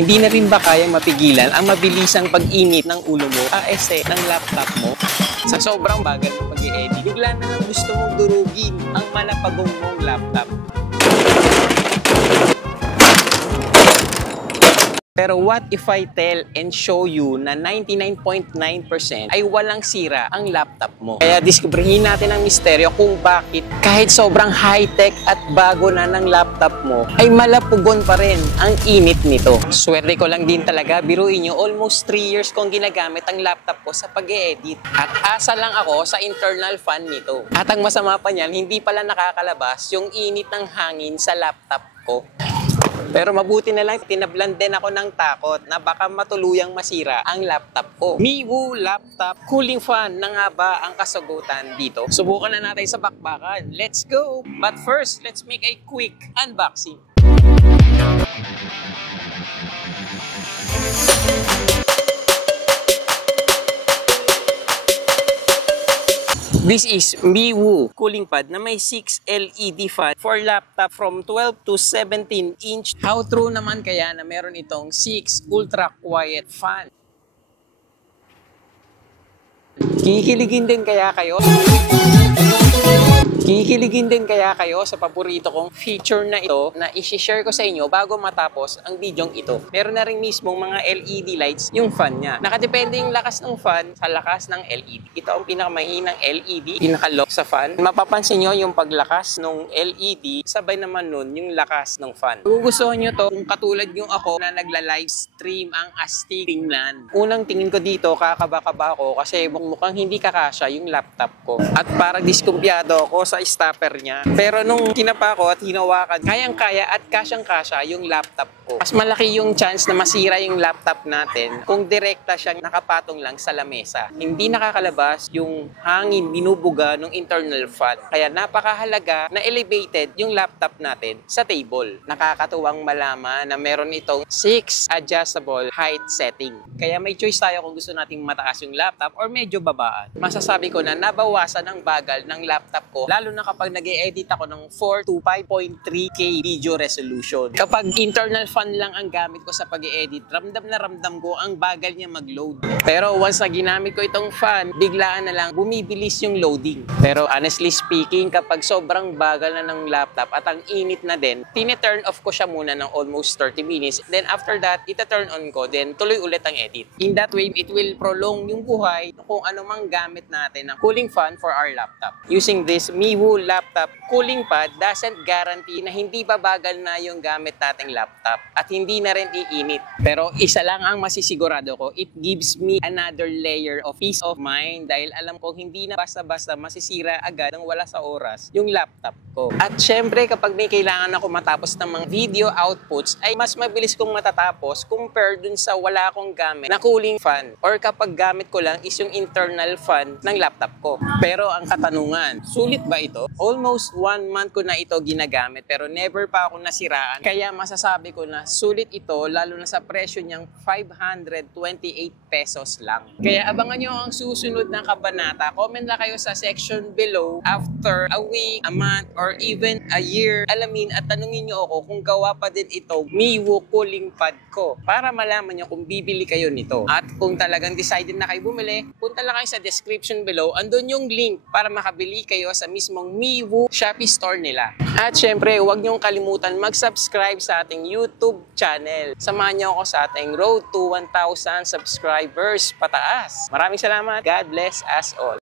Hindi na rin ba kaya mapigilan ang mabilisang pag-init ng ulo mo, ng laptop mo? Sa sobrang bagal ng pag-i-edit, bigla na lang gusto mong durugin ang malapagong mong laptop. Pero what if I tell and show you na 99.9% ay walang sira ang laptop mo? Kaya diskubrihin natin ang misteryo kung bakit kahit sobrang high-tech at bago na ng laptop mo, ay malapugon pa rin ang init nito. Swerte ko lang din talaga, biruin nyo, almost 3 years kong ginagamit ang laptop ko sa pag-e-edit. At asa lang ako sa internal fan nito. At ang masama pa niyan, hindi pala nakakalabas yung init ng hangin sa laptop ko. Pero mabuti na lang, tinablan din ako ng takot na baka matuluyang masira ang laptop ko. Miwu laptop cooling fan na nga ba ang kasagutan dito? Subukan na natin sa bakbakan. Let's go! But first, let's make a quick unboxing. This is Miwu cooling pad na may 6 LED fan for laptop from 12 to 17 inch. How true naman kaya na meron itong 6 ultra quiet fan? Kikiligin din kaya kayo? Kikiligin din kaya kayo sa paborito kong feature na ito na isi-share ko sa inyo bago matapos ang bidyong ito. Meron na rin mismong mga LED lights yung fan niya. Nakadepende yung lakas ng fan sa lakas ng LED. Ito ang pinakamahinang LED, pinaka-low sa fan. Mapapansin nyo yung paglakas ng LED, sabay naman nun yung lakas ng fan. Kung gusto nyo to, kung katulad yung ako na nagla-live stream ang astig tingnan. Unang tingin ko dito, kakaba-kaba ako kasi mukhang hindi kakasya yung laptop ko. At parang diskumpiyado ako sa stopper niya. Pero nung kinapa ko at hinawakan, kayang-kaya at kasyang-kasya yung laptop ko. Mas malaki yung chance na masira yung laptop natin kung direkta siyang nakapatong lang sa lamesa. Hindi nakakalabas yung hangin binubuga ng internal fan. Kaya napakahalaga na elevated yung laptop natin sa table. Nakakatuwang malaman na meron itong 6 adjustable height setting. Kaya may choice tayo kung gusto nating mataas yung laptop or medyo babaan. Masasabi ko na nabawasan ang bagal ng laptop ko, lalo na kapag nag-e-edit ako ng 4 to 5.3K video resolution. Kapag internal fan lang ang gamit ko sa pag-e-edit, ramdam na ramdam ko ang bagal niya mag-load. Pero once na ginamit ko itong fan, biglaan na lang bumibilis yung loading. Pero honestly speaking, kapag sobrang bagal na ng laptop at ang init na din, tine-turn off ko siya muna ng almost 30 minutes. Then after that, ita-turn on ko, then tuloy ulit ang edit. In that way, it will prolong yung buhay kung ano mang gamit natin ng cooling fan for our laptop. Using this Miwu laptop cooling pad doesn't guarantee na hindi babagal na yung gamit nating laptop at hindi na rin iinit. Pero isa lang ang masisigurado ko, it gives me another layer of peace of mind dahil alam ko hindi na basta-basta masisira agad ng wala sa oras yung laptop ko. At syempre kapag may kailangan ako matapos ng mga video outputs ay mas mabilis kong matatapos compare dun sa wala akong gamit na cooling fan or kapag gamit ko lang is yung internal fan ng laptop ko. Pero ang katanungan, sulit ba ito? Almost 1 month ko na ito ginagamit pero never pa ako nasiraan. Kaya masasabi ko na sulit ito lalo na sa presyo niyang 528 pesos lang. Kaya abangan nyo ang susunod na kabanata. Comment lang kayo sa section below after a week, a month, or even a year. Alamin at tanungin nyo ako kung gawa pa din ito Miwu cooling pad ko para malaman nyo kung bibili kayo nito. At kung talagang decided na kayo bumili, punta lang kayo sa description below. Andun yung link para makabili kayo sa mismong Miwu Shopee store nila. At syempre, huwag niyong kalimutan mag-subscribe sa ating YouTube channel. Samahan niyo ako sa ating road to 1,000 subscribers pataas. Maraming salamat. God bless us all.